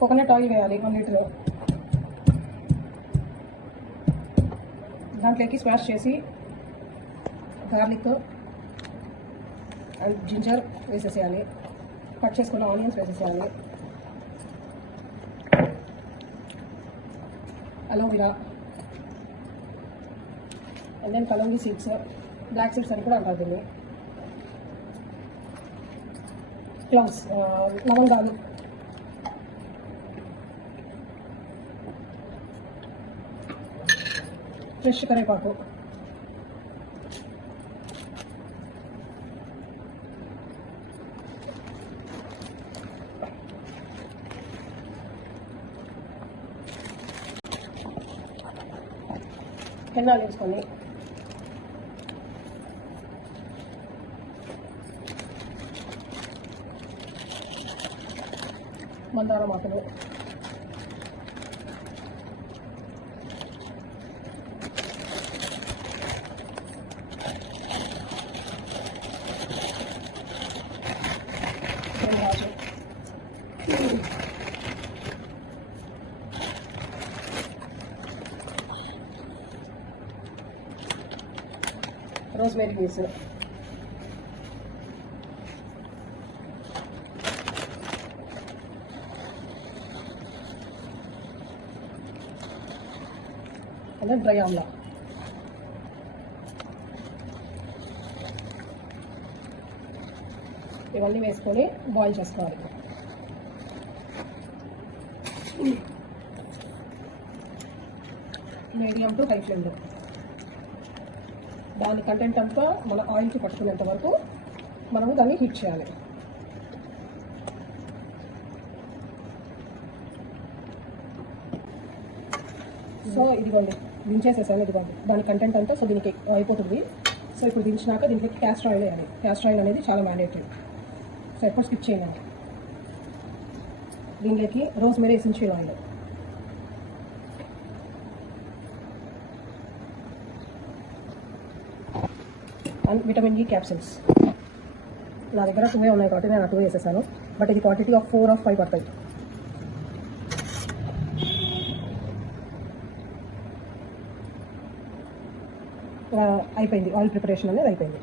Coconut oil వేయాలి 1 లీటర్. దాంట్లోకి smash చేసి గార్లిక్ అండ్ జింజర్ వేసేసేయాలి. కట్ చేసుకున్న ఆనియన్స్ వేసేసేయాలి. Aloe vera and then kalonji seeds, black seeds అని కూడా అంటారు దీన్ని. క్లవ్స్, లవంగాలు, ఫ్రెష్ కరివేపాకు, హెన్నాలు వేసుకొని మందారం ఆకులు, రోజ్మేరీ పీస్, అదే డ్రై ఆమ్లా, ఇవన్నీ వేసుకొని బాయిల్ చేసుకోవాలి. మీడియం టు హై ఫ్లేమ్లో దాని కంటెంట్ అంతా మన ఆయిల్కి పట్టుకునేంత వరకు మనము దాన్ని హీట్ చేయాలి. సో ఇదిగోండి దించేసేసాను. ఇదిగోండి దాని కంటెంట్ అంతా సో దీనికి అయిపోతుంది. సో ఇప్పుడు దించినాక దీంట్లోకి క్యాస్టర్ ఆయిల్ వేయాలి. క్యాస్టర్ ఆయిల్ అనేది చాలా మ్యాండేటరీ. సో ఎప్పుడు స్కిప్ చేయాలి. దీంట్లోకి rosemary essential oil, and vitamin E capsules. నా దగ్గర 2 ఉన్నాయి కాబట్టి నేను 2 వేసేసాను. బట్ ఇది క్వాంటిటీ ఆఫ్ 4 or 5 పడతాయి. అయిపోయింది ఆయిల్ ప్రిపరేషన్ అనేది అయిపోయింది.